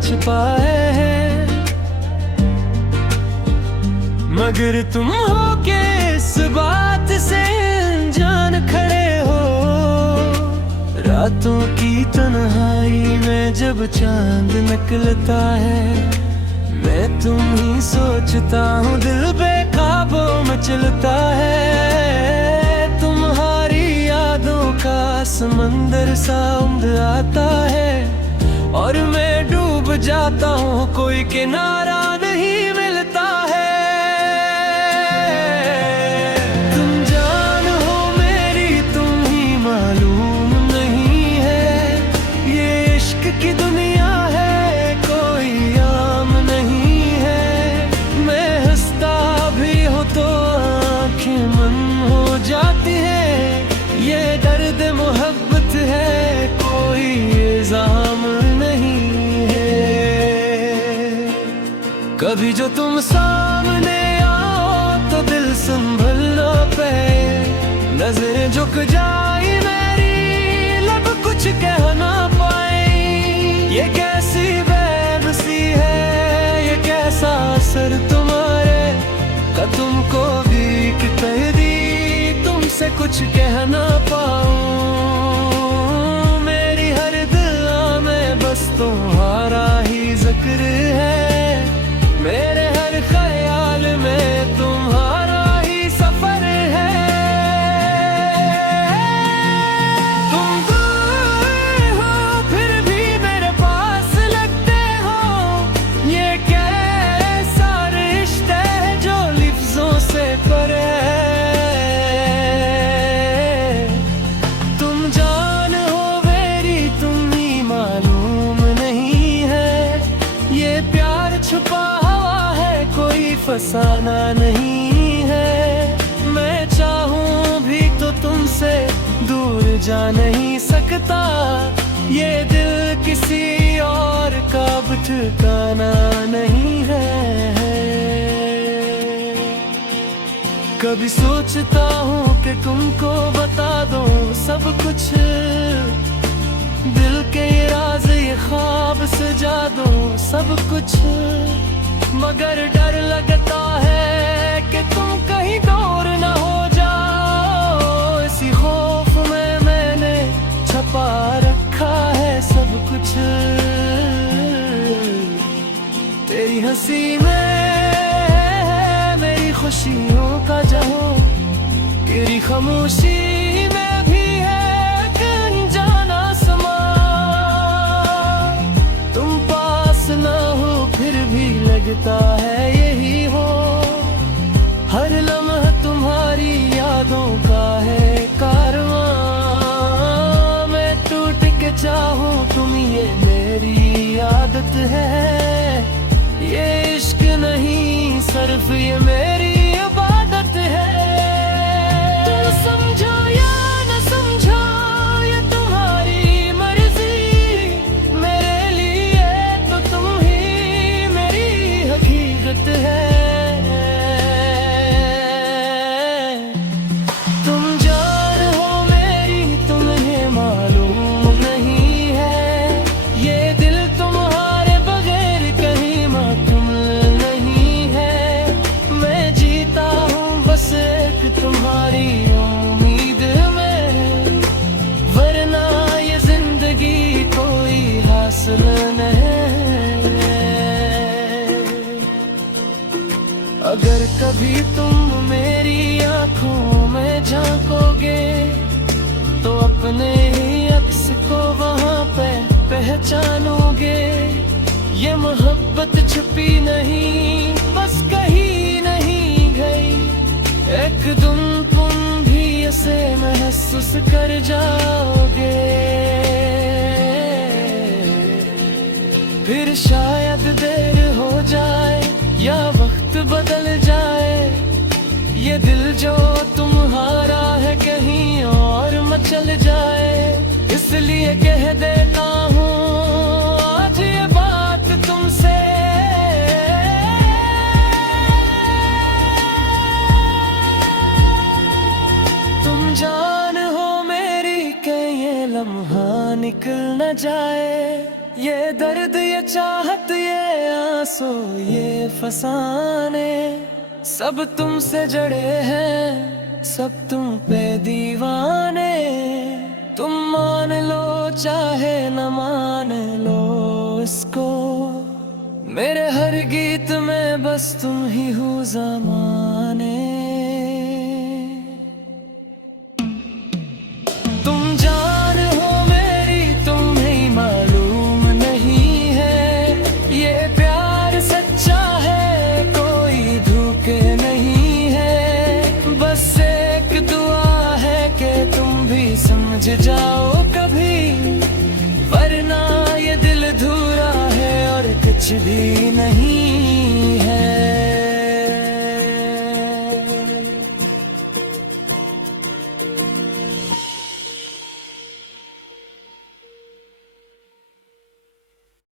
छुपाए हैं, मगर तुम हो के इस बात से अनजान खड़े हो। रातों की तन्हाई में जब चांद निकलता है, मैं तुम ही सोचता हूँ, दिल बेकाबू में चलता है। तुम्हारी यादों का समंदर सा उम्द आता है, और मैं डूब जाता हूँ, कोई किनारा नहीं मिलता है। तुम जान हो मेरी, तुम ही मालूम नहीं है, ये इश्क की दुनिया है, कोई आम नहीं है। मैं हंसता भी हूँ तो आँखें मन हो जाती है, ये दर्द मोहब्बत है, कोई इल्जाम नहीं है। कभी जो तुम सामने आओ तो दिल संभल ना पाए, नजरें झुक जाए मेरी, लब कुछ कह ना पाए। ये कैसी बेबसी है, ये कैसा असर तुम्हारे का, तुमको भी कह दी, तुमसे कुछ कह ना पाऊं। मेरी हर दुआ में बस तुम्हारा ही जिक्र है, मेरे हर ख्याल में तुम्हारा ही सफर है। तुम दूर हो फिर भी मेरे पास लगते हो, ये कैसा रिश्ता है जो लफ्जों से परे है। तुम जान हो मेरी, तुम ही मालूम नहीं है, ये प्यार छुपा कोई फसाना नहीं है। मैं चाहूं भी तो तुमसे दूर जा नहीं सकता, ये दिल किसी और का अब ठिकाना नहीं है। कभी सोचता हूँ कि तुमको बता दूं सब कुछ, दिल के राज ये ख्वाब सजा दूं सब कुछ, मगर डर लगता है कि तुम कहीं दूर न हो जाओ। इसी खौफ में मैंने छपा रखा है सब कुछ, तेरी हंसी में मेरी खुशियों का जहां, तेरी खामोशी में भी है एक अनजाना समा। तुम पास ना हो फिर भी लगता है यही हो, हर लम्हा तुम्हारी यादों का है कारवां। मैं टूट के चाहूं तुम, ये मेरी आदत है, ये इश्क नहीं सिर्फ ये मेरी इबादत है। तुम समझो या न समझो ये तुम्हारी मर्जी, मेरे लिए तो तुम ही मेरी हकीकत है। तुम जान हो मेरी, तुम्हें मालूम नहीं है, ये दिल तुम्हारे बगैर कहीं माकूल नहीं है। मैं जीता हूँ बस एक तुम्हारी उम्मीद में, वरना ये जिंदगी कोई हासिल नहीं। अगर कभी तुम मेरी आंखों में झांकोगे, तो अपने ही अक्स को वहां पे पहचानोगे। ये मोहब्बत छुपी नहीं, बस कहीं नहीं गई, एक दिन तुम भी इसे महसूस कर जाओगे। फिर शायद देर हो जाए या वक्त बदल जाए, ये दिल जो तुम्हारा है कहीं और मचल जाए। इसलिए कह देता हूँ आज ये बात तुमसे, तुम जान हो मेरी, के ये लम्हा निकल न जाए। ये दर्द, ये चाहत, ये आंसू, ये फसाने सब तुमसे जड़े हैं, सब तुम पे दीवाने। तुम मान लो चाहे न मान लो इसको, मेरे हर गीत में बस तुम ही हो ज़माने।